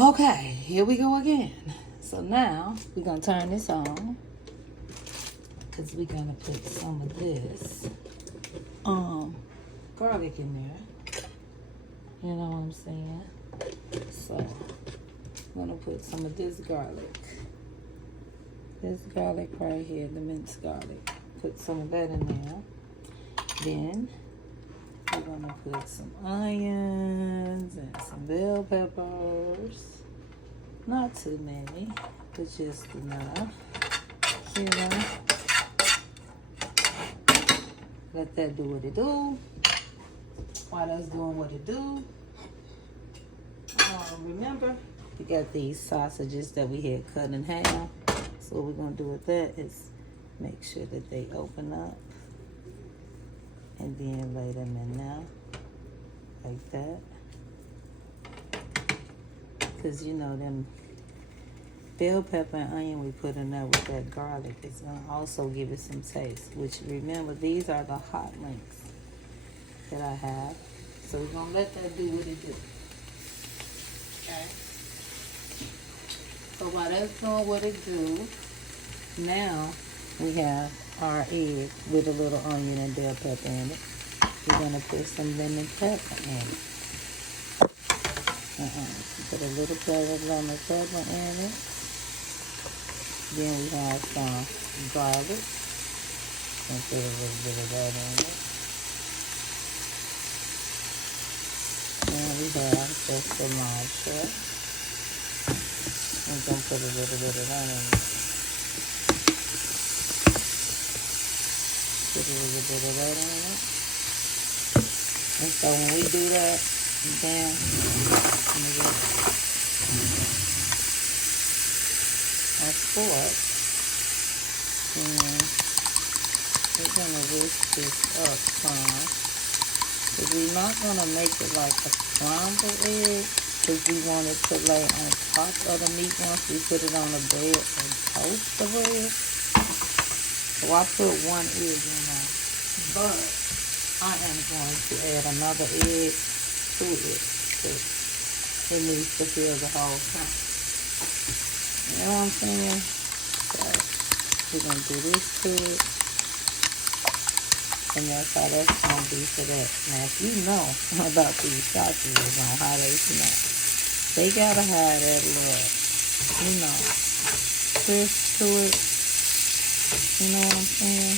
Okay, here we go again. So now we're gonna turn this on because we're gonna put some of this garlic in there. You know what I'm saying? So I'm gonna put some of this garlic. This garlic right here, the minced garlic. Put some of that in there. Then we're gonna put some onions and some bell peppers. Not too many, but just enough. You know. Let that do what it do. While that's doing what it do, remember, we got these sausages that we had cut in half. So what we're gonna do with that is make sure that they open up. And then lay them in there, like that. Because you know them bell pepper and onion we put in there with that garlic is going to also give it some taste. Which remember, these are the hot links that I have. So we're going to let that do what it do. Okay. So while that's doing what it do, now we have our egg with a little onion and bell pepper in it. We're going to put some lemon pepper in it. Put a little bit of lemon pepper in it. Then we have some garlic. And put a little bit of that in it. And we have just cilantro. We're going to put a little bit of that in it. Put a little bit of that in it. And so when we do that, then of course, and we're going to whisk this up some. Because we're not going to make it like a scrambled egg, because we want it to lay on top of the meat once we put it on the bread and toast the bread. So I put one egg in there, but I am going to add another egg to it. It needs to fill the whole thing. You know what I'm saying? So we're going to do this to it. And that's how that's going to be for that. Now if you know about these sausages on how they smell, they got to have that little, you know, crisp to it. You know what I'm saying?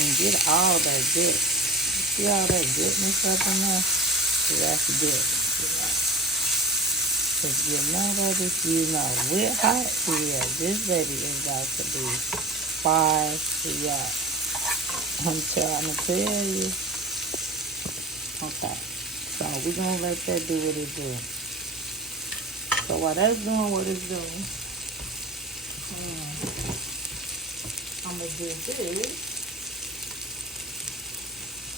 And get all that good. See all that goodness up in there? So that's good. You know? Because you know that if you know we're hot, yeah, this baby is about to be fire. I'm trying to tell you. Okay. So we're going to let that do what it do. So while that's doing what it's doing, I'm going to do this.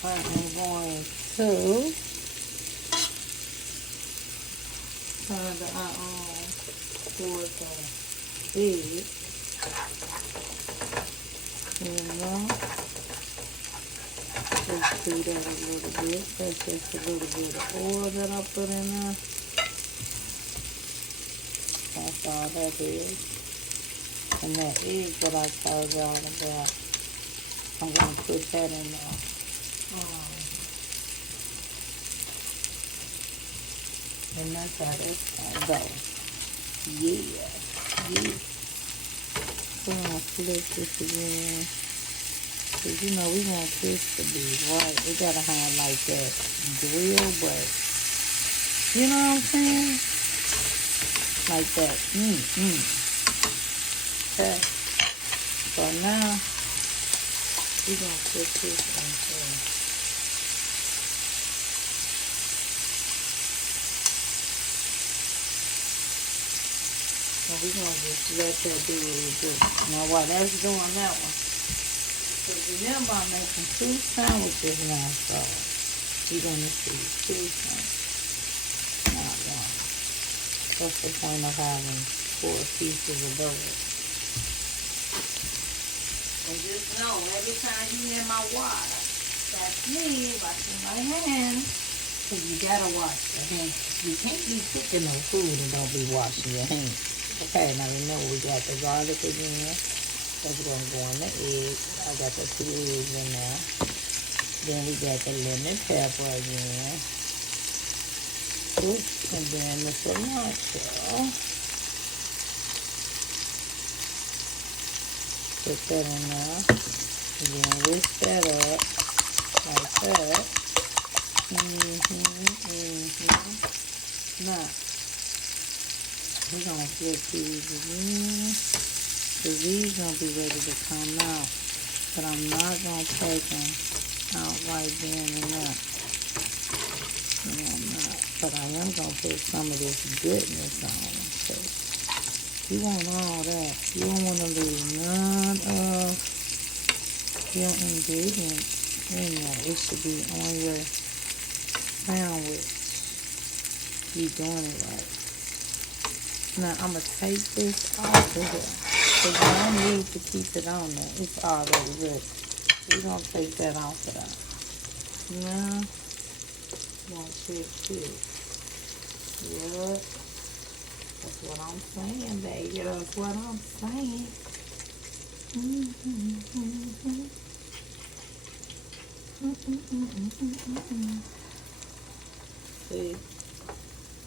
I am going to turn the iron toward the egg. You know, just do that a little bit. That's just a little bit of oil that I put in there. That's all that is. And that egg that I told y'all about, I'm going to put that in there. And that's how that's going to go. Yeah. So I'm going to flip this again. Because, you know, we want this to be right. We got to have like that grill, but, you know what I'm saying? Like that. Okay. So now, we're going to put this into. So we're going to just let that do what it do. Now while that's doing that one, because remember I'm making 2 sandwiches now, so you're going to see 2 sandwiches, not 1. What's the point of having 4 pieces of bread? And just know, every time you hear my water, that's me washing my hands. Cause you gotta wash your hands. You can't be cooking no food and don't be washing your hands. Okay, now remember we got the garlic again. That's gonna go on the egg. I got the 2 eggs in there. Then we got the lemon pepper again. Oops, and then the cilantro. Put that in there. And then whisk that up like that. Now, we're gonna flip these again. Cause these gonna be ready to come out. But I'm not gonna take them out right then and there. No, I'm not. But I am gonna put some of this goodness on them. So you want all that. You don't wanna leave none of your ingredients in there. It should be on your sandwich. You doing it right. Now I'm gonna take this off of here. Cause you don't need to keep it on there. It's already good. We're gonna take that off of there. Now, gonna check this. Yep. That's what I'm saying, baby. That's what I'm saying. See?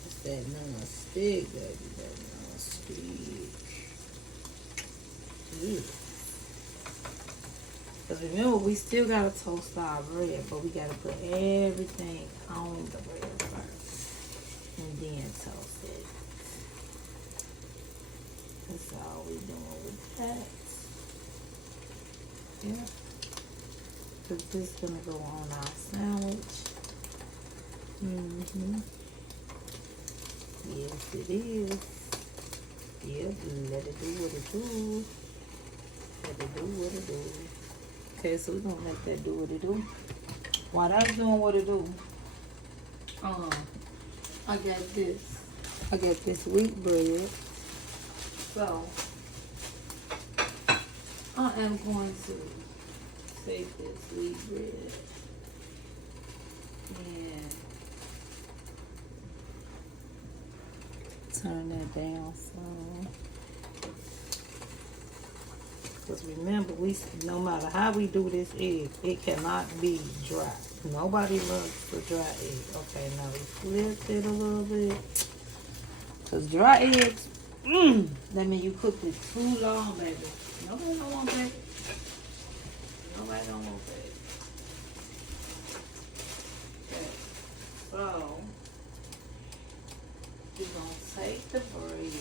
It's that non-stick, baby. That non-stick. Because remember, we still got to toast our bread, but we got to put everything on the bread first. And then toast it. That's all we doing with that. Yeah. Because this is going to go on our sandwich. Yes, it is. Yep, let it do what it do. Let it do what it do. Okay, so we're gonna let that do what it do. While that's doing what it do, I got this wheat bread. So I am going to take this wheat bread and turn that down some. Because remember, no matter how we do this egg, it cannot be dry. Nobody loves the dry egg. Okay, now we flip it a little bit. Because dry eggs, that means you cooked it too long, baby. Nobody don't want that. Nobody don't want that. Okay, so we're going to take the bread.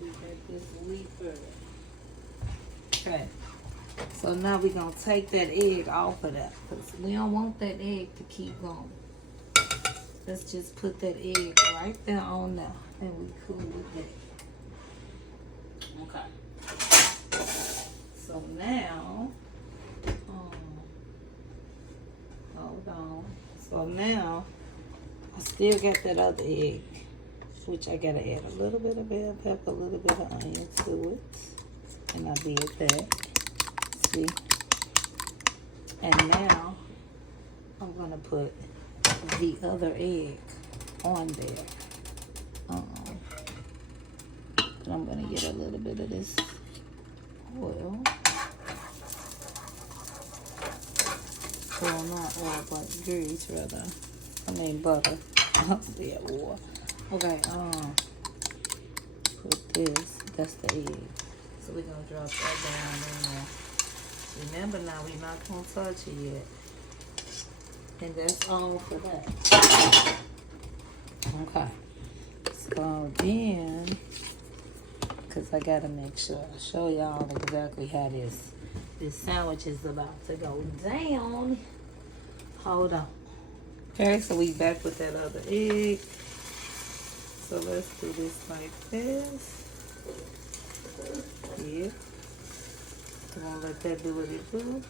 We got this wheat bread. Okay. So now we're going to take that egg off of that. Because we don't want that egg to keep going. Let's just put that egg right there on there. And we cool with that. Okay. So now, hold on. So now, I still got that other egg, which I gotta add a little bit of bell pepper, a little bit of onion to it. And I did that. See? And now, I'm gonna put the other egg on there. And I'm gonna get a little bit of this oil. Well, not oil, but grease rather. I mean butter. I said oil. Okay, put this. That's the egg. So we're gonna drop that down in there. Remember now, we're not gonna touch it yet. And that's all for that. Okay. So then, because I gotta make sure I show y'all exactly how this sandwich is about to go down. Hold on. Okay, so we back with that other egg. So let's do this like this. Yeah. I'm gonna let that do what it do.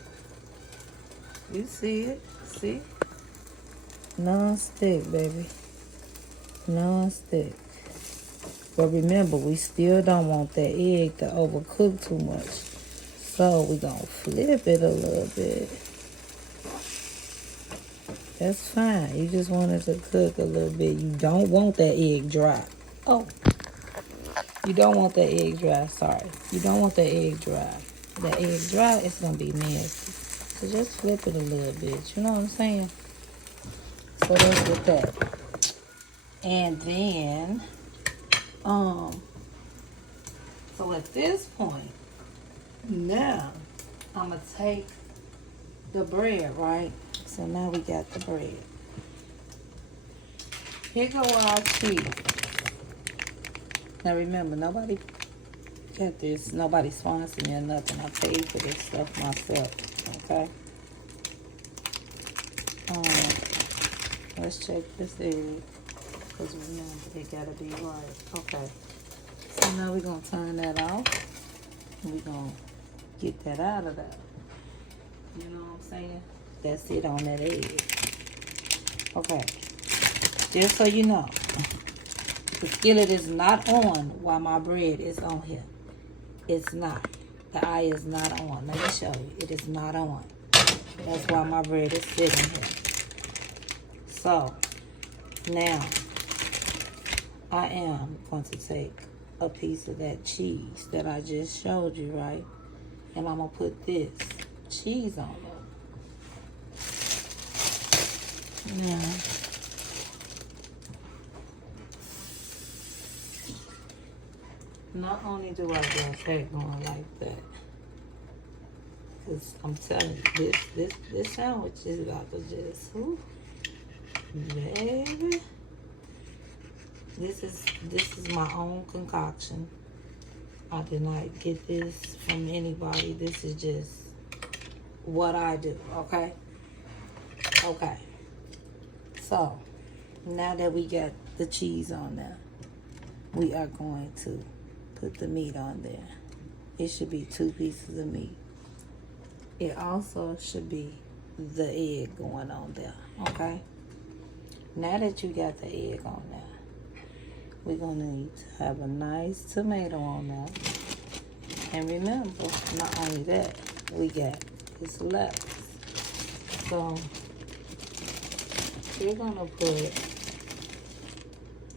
You see it? See? Non-stick, baby. Non-stick. But remember, we still don't want that egg to overcook too much. So we're gonna flip it a little bit. That's fine. You just want it to cook a little bit. You don't want that egg dry. Oh, you don't want that egg dry. Sorry. You don't want that egg dry. That egg dry, it's gonna be nasty. So just flip it a little bit. You know what I'm saying? So that's with that. And then, so at this point, now I'm gonna take the bread, right? So now we got the bread. Here go our cheese. Now remember, nobody got this. Nobody sponsored me or nothing. I paid for this stuff myself. Okay. Let's check this egg. Because remember, they gotta be right. Okay. So now we're gonna turn that off. And we're gonna get that out of there. You know what I'm saying? That's it on that egg. Okay. Just so you know, the skillet is not on while my bread is on here. It's not. The eye is not on. Let me show you. It is not on. That's why my bread is sitting here. So, now, I am going to take a piece of that cheese that I just showed you, right? And I'm going to put this cheese on there. Now, not only do I just have going like that, because I'm telling you, this sandwich is about to just, ooh, baby. This is my own concoction. I did not get this from anybody. This is just what I do, okay? Okay. So, now that we got the cheese on there, we are going to put the meat on there. It should be 2 pieces of meat. It also should be the egg going on there, okay? Now that you got the egg on there, we're going to need to have a nice tomato on there. And remember, not only that, we got this lettuce. So, we're going to put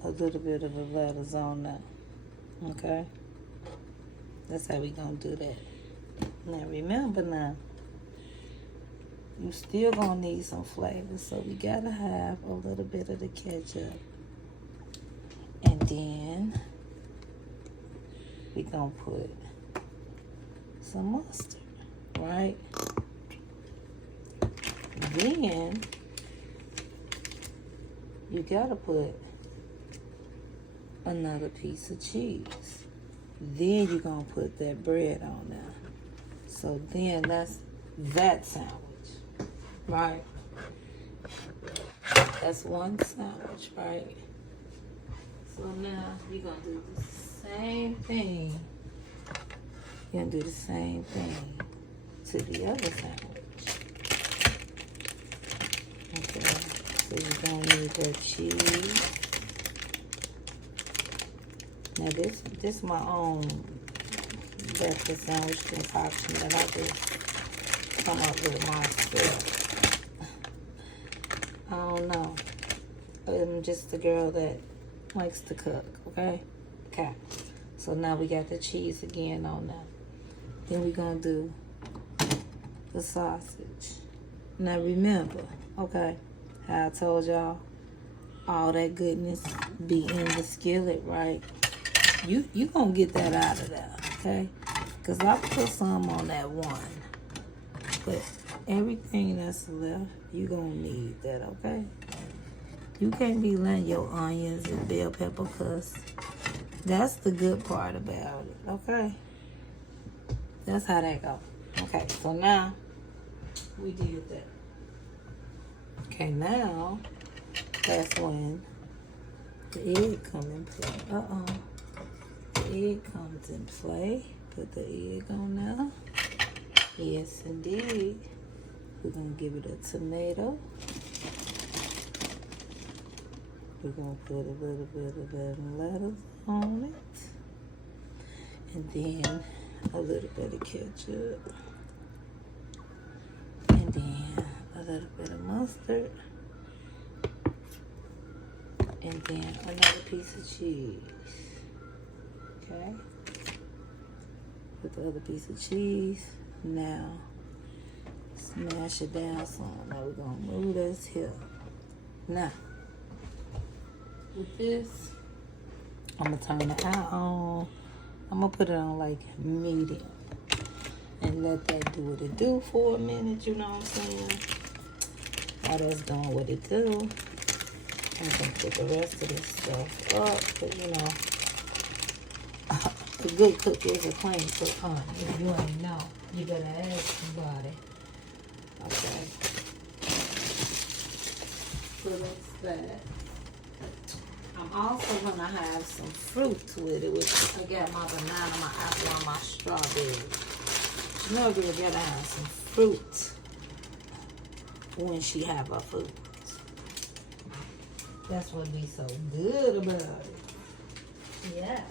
a little bit of the lettuce on there. Okay? That's how we're going to do that. Now, remember now, you still going to need some flavor. So, we got to have a little bit of the ketchup. And then, we're going to put some mustard, right? Then, you got to put another piece of cheese. Then you're going to put that bread on there. So then that's that sandwich, right? That's one sandwich, right? So now you're going to do the same thing. You're going to do the same thing to the other sandwich. Okay, so you're going to need that cheese. Now this is my own breakfast sandwich concoction that I just come up with myself. I don't know. I'm just a girl that likes to cook, okay? Okay. So now we got the cheese again on there. Then we're going to do the sausage. Now remember, okay, how I told y'all, all that goodness be in the skillet, right? You going to get that out of there, okay? Because I put some on that one. But everything that's left, you going to need that, okay? You can't be letting your onions and bell pepper cuss. That's the good part about it, okay? That's how that go. Okay, so now we did that. Okay, now that's when the egg come in play. The egg comes in play. Put the egg on there. Yes, indeed. We're going to give it a tomato. We're going to put a little bit of that lettuce on it. And then a little bit of ketchup, and then a little bit of mustard, and then another piece of cheese. Okay, put the other piece of cheese. Now smash it down some. Now we're gonna move this here. Now with this, I'm gonna turn it out on. I'm gonna put it on like medium and let that do what it do for a minute, you know what I'm saying? While that's doing what it do, I'm gonna put the rest of this stuff up, but you know, a good cook is a clean cook, honey. If you ain't know, you better ask somebody. Okay. So that's that. I'm also gonna have some fruit with it, which I got my banana, my apple, and my strawberry. You know, girl gotta have some fruit when she have her food. That's what be so good about it. Yeah,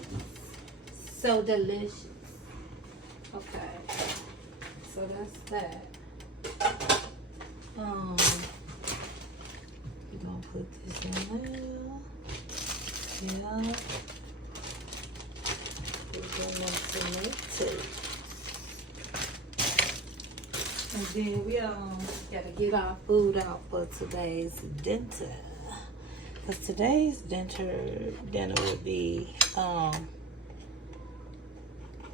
so delicious. Okay, so that's that. We're gonna put this in there. Yeah. We're gonna tomatoes. And then we gotta get our food out for today's dinner. Cause today's dinner would be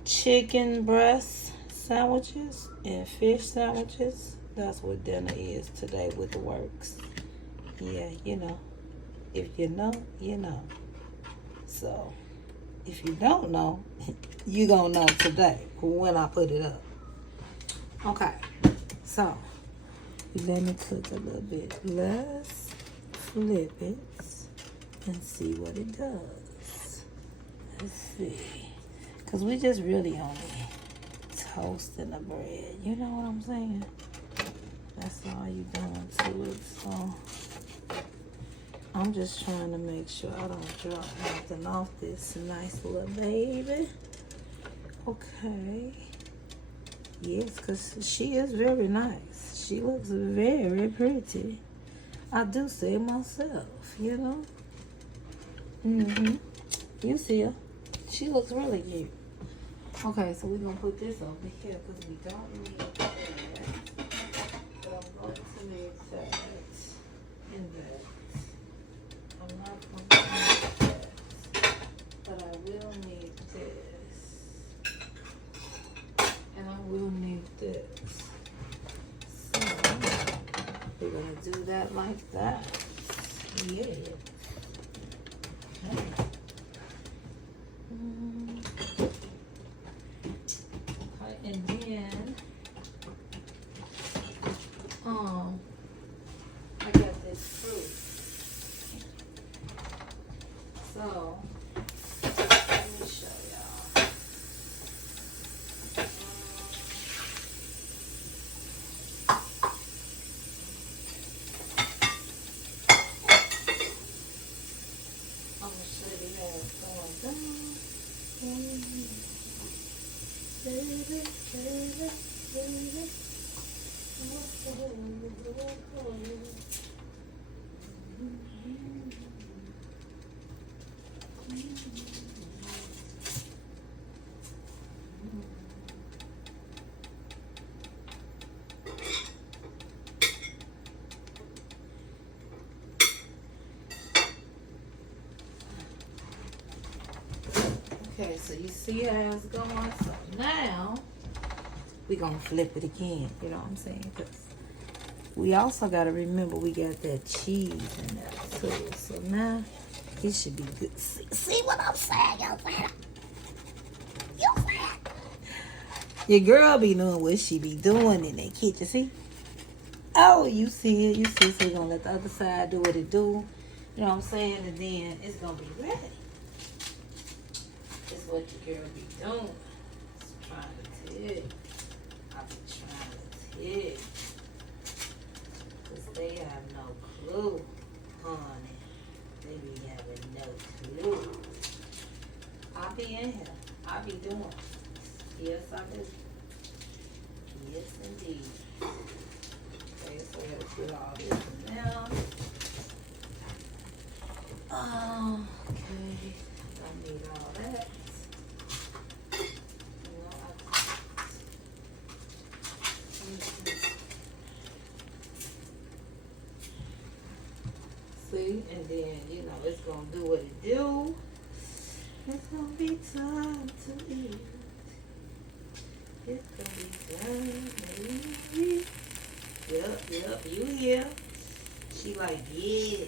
chicken breast sandwiches and fish sandwiches. That's what dinner is today with the works. Yeah, you know. If you know, you know. So, if you don't know, you gonna know today when I put it up. Okay, so let me cook a little bit. Let's flip it and see what it does. Let's see. Because we just really only toasting the bread. You know what I'm saying? That's all you doing to it. So I'm just trying to make sure I don't drop nothing off this nice little baby. Okay. Yes, because she is very nice. She looks very pretty. I do say myself, you know. You see her. She looks really cute. Okay, so we're going to put this over here because we don't need that. But I'm going to need that and that. I'm not going to need that. But I will need this. And I will need this. So, we're going to do that like that. Yeah. Okay. And then, I got this fruit. So, let me show y'all. I'm gonna show you how it's going down. Okay, so you see how it's going. So now we're gonna flip it again. You know what I'm saying? Because we also gotta remember we got that cheese in there too. So now it should be good. See what I'm saying? You saying? Your girl be knowing what she be doing in that kitchen. See? Oh, you see it. You see it. So we're gonna let the other side do what it do. You know what I'm saying? And then it's gonna be ready. It's what your girl be doing. Just trying to tell you. I be trying to tell you. Because they have no clue, honey. They be having no clue. I be in here. I be doing. Yes, I do. Yes, indeed. Okay, so let's put all this in now. Okay, I need all that. See, and then, you know, it's going to do what it do. It's going to be time to eat. It's going to be time to eat. Yep, you here. She like, yeah,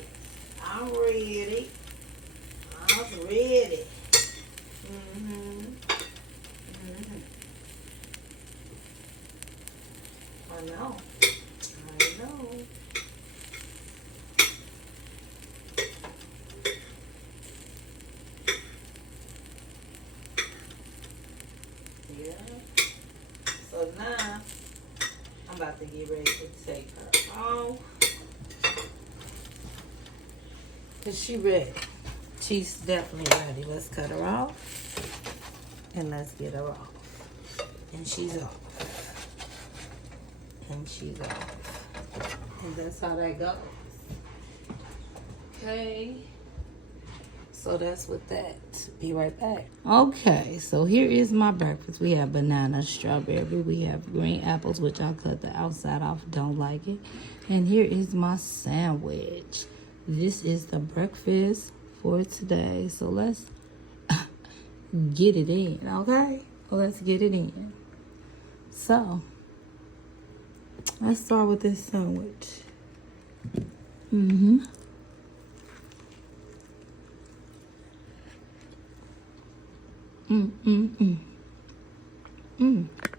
I'm ready. I'm ready. I know. Yeah. So now, I'm about to get ready to take her off. Because she ready. She's definitely ready. Let's cut her off. And let's get her off. And she's off. And she's off. And that's how that goes. Okay. So that's with that. Be right back. Okay, so here is my breakfast. We have banana, strawberry. We have green apples, which I cut the outside off. Don't like it. And here is my sandwich. This is the breakfast for today. So let's get it in, okay? Let's get it in. So, let's start with this sandwich. Let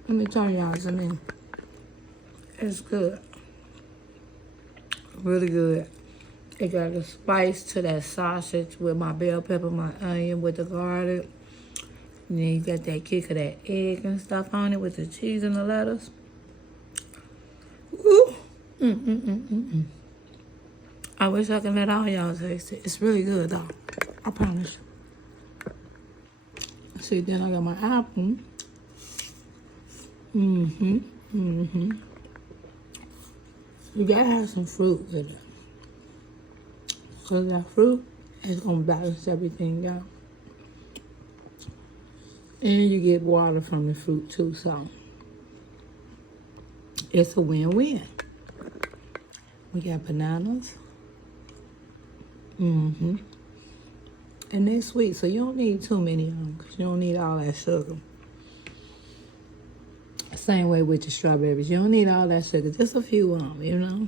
me tell y'all something. It's good. Really good. It got a spice to that sausage with my bell pepper, my onion with the garlic. And then you got that kick of that egg and stuff on it with the cheese and the lettuce. Ooh. I wish I could let all y'all taste it. It's really good though. I promise you. See, then I got my apple. You gotta have some fruit with it. Because that fruit is gonna balance everything out. And you get water from the fruit too, so it's a win-win. We got bananas. And they're sweet, so you don't need too many of them because you don't need all that sugar. Same way with the strawberries. You don't need all that sugar. Just a few of them, you know?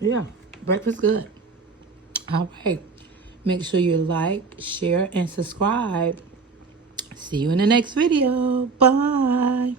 Yeah, breakfast good. All right. Make sure you like, share, and subscribe. See you in the next video. Bye.